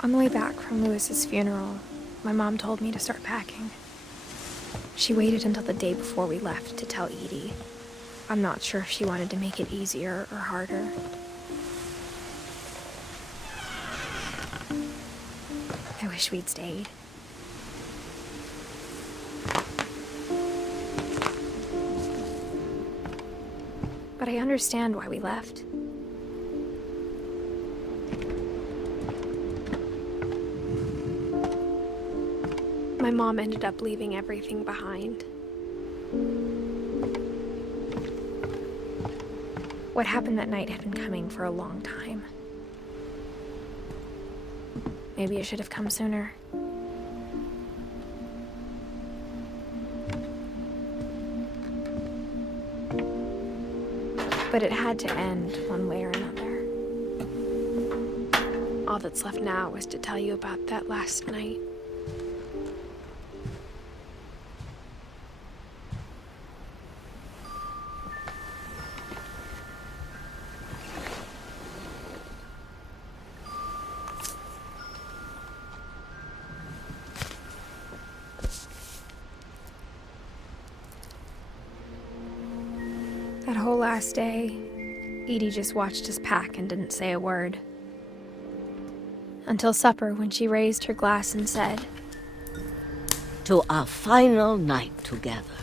On the way back from Lewis's funeral, my mom told me to start packing. She waited until the day before we left to tell Edie. I'm not sure if she wanted to make it easier or harder. I wish we'd stayed. But I understand why we left. My mom ended up leaving everything behind. What happened that night had been coming for a long time. Maybe it should have come sooner. But it had to end one way or another. All that's left now is to tell you about that last night. That whole last day, Edie just watched us pack and didn't say a word. Until supper, when she raised her glass and said, "To our final night together,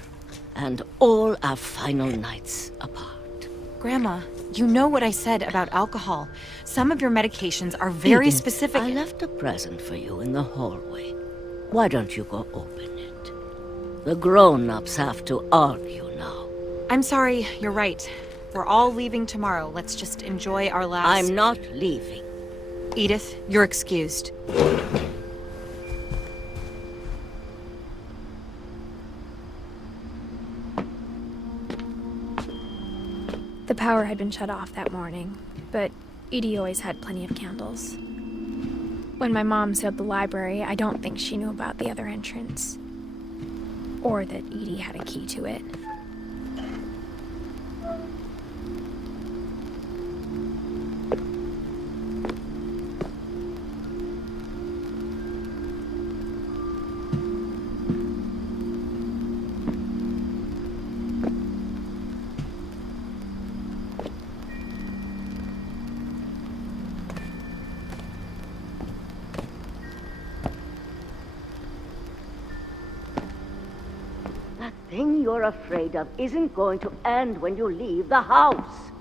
and all our final nights apart." Grandma, you know what I said about alcohol. Some of your medications are very Edith, specific. I left a present for you in the hallway. Why don't you go open it? The grown-ups have to argue now. I'm sorry, you're right. We're all leaving tomorrow. Let's just enjoy our last... I'm not leaving. Edith, you're excused. the power had been shut off that morning, but Edie always had plenty of candles. When my mom sealed the library, I don't think she knew about the other entrance, or that Edie had a key to it. That thing you're afraid of isn't going to end when you leave the house.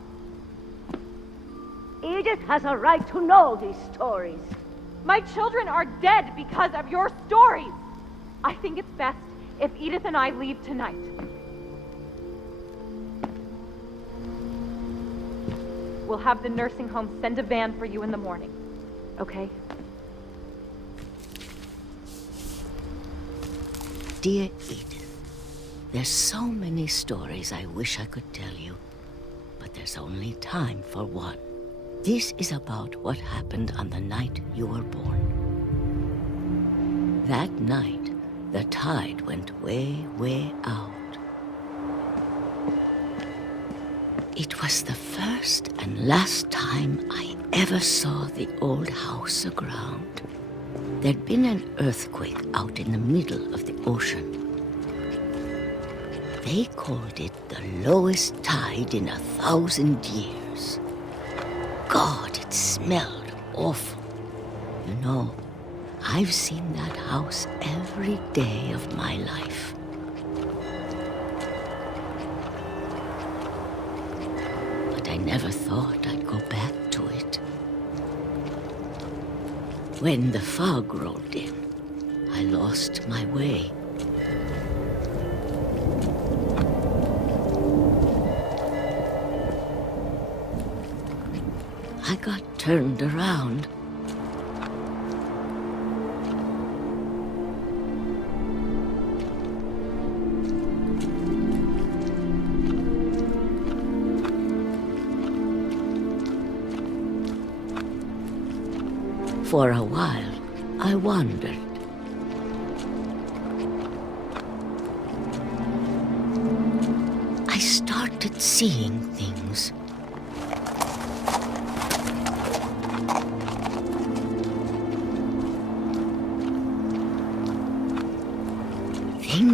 Edith has a right to know these stories. My children are dead because of your stories. I think it's best if Edith and I leave tonight. We'll have the nursing home send a van for you in the morning, okay? Dear Edith, there's so many stories I wish I could tell you, but there's only time for one. This is about what happened on the night you were born. That night, the tide went way, way out. It was the first and last time I ever saw the old house aground. There'd been an earthquake out in the middle of the ocean. They called it the lowest tide in 1,000 years. God, it smelled awful. You know, I've seen that house every day of my life. But I never thought I'd go back to it. When the fog rolled in, I lost my way. I got turned around. For a while, I wandered. I started seeing things.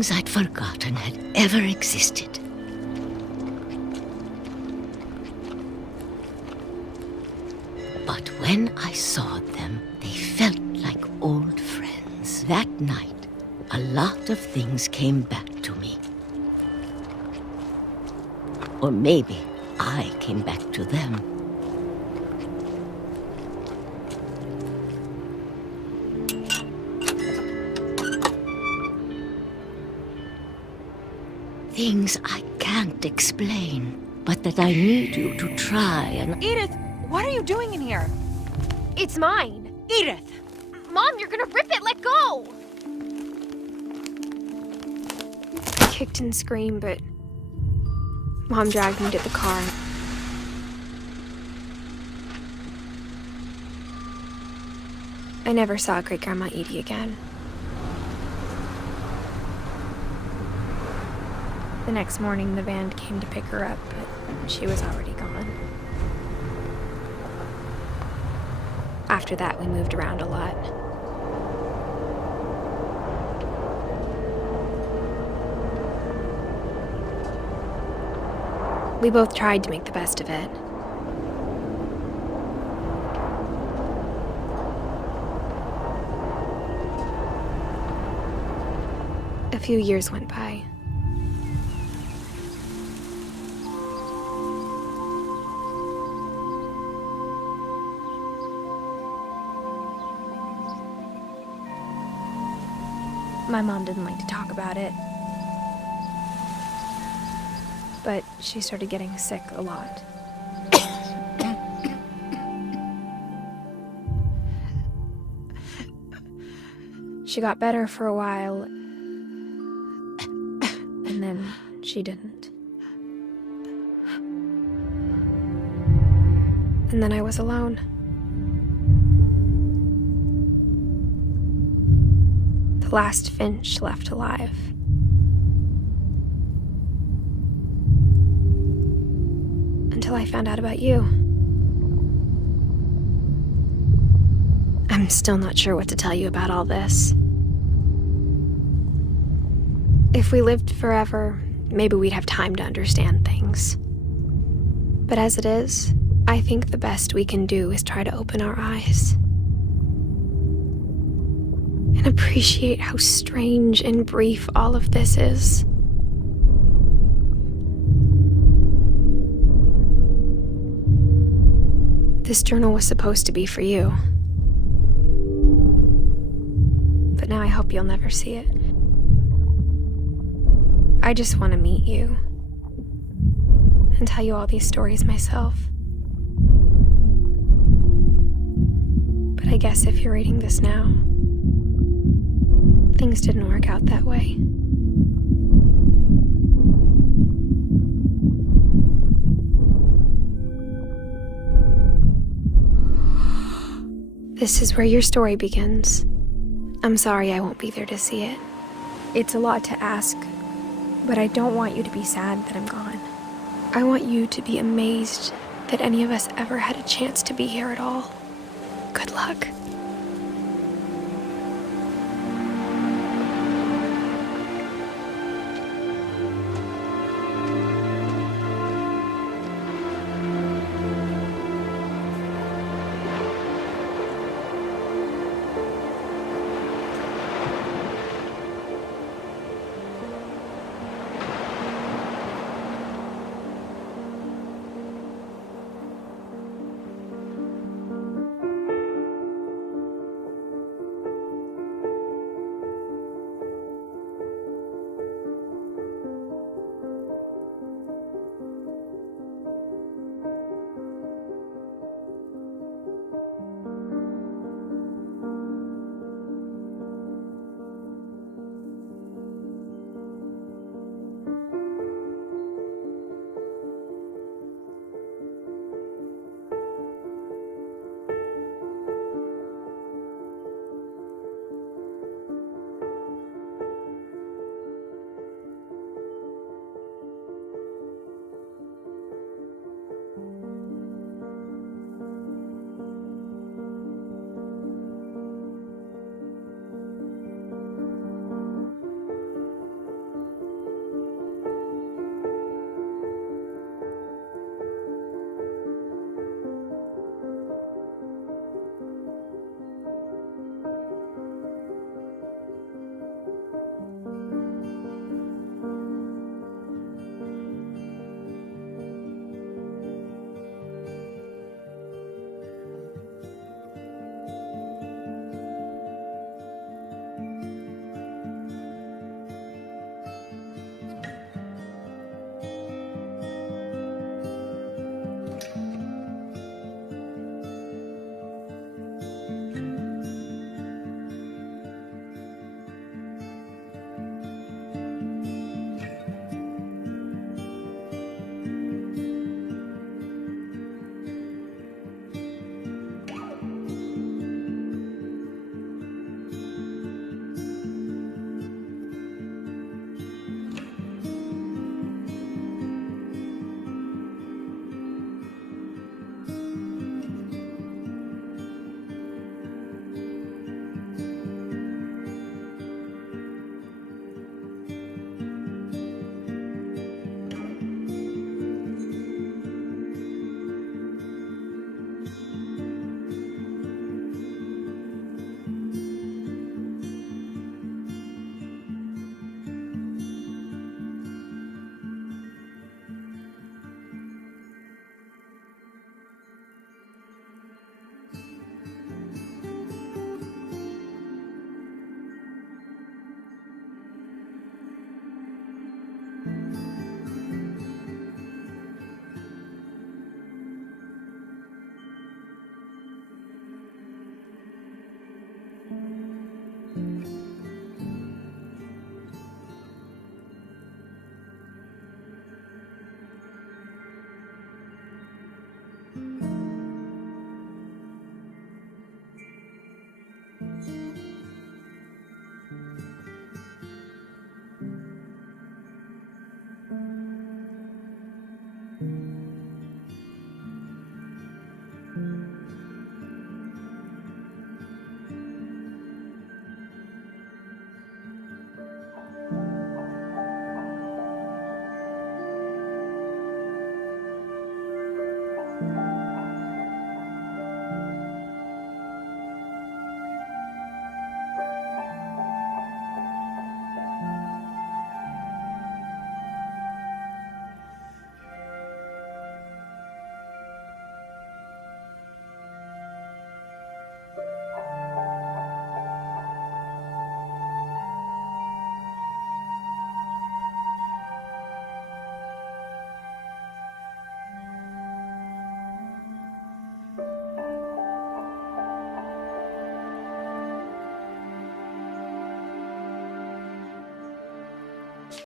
things I'd forgotten had ever existed. But when I saw them, they felt like old friends. That night, a lot of things came back to me. Or maybe I came back to them. Things I can't explain, but that I need you to try and... Edith, what are you doing in here? It's mine. Edith! Mom, you're gonna rip it! Let go! I kicked and screamed, but Mom dragged me to the car. I never saw Great-Grandma Edie again. The next morning, the van came to pick her up, but she was already gone. After that, we moved around a lot. We both tried to make the best of it. A few years went by. My mom didn't like to talk about it, but she started getting sick a lot. She got better for a while, and then she didn't. And then I was alone. The last Finch left alive. Until I found out about you. I'm still not sure what to tell you about all this. If we lived forever, maybe we'd have time to understand things. But as it is, I think the best we can do is try to open our eyes. And appreciate how strange and brief all of this is. This journal was supposed to be for you. But now I hope you'll never see it. I just want to meet you and tell you all these stories myself. But I guess if you're reading this now, things didn't work out that way. This is where your story begins. I'm sorry I won't be there to see it. It's a lot to ask, but I don't want you to be sad that I'm gone. I want you to be amazed that any of us ever had a chance to be here at all. Good luck.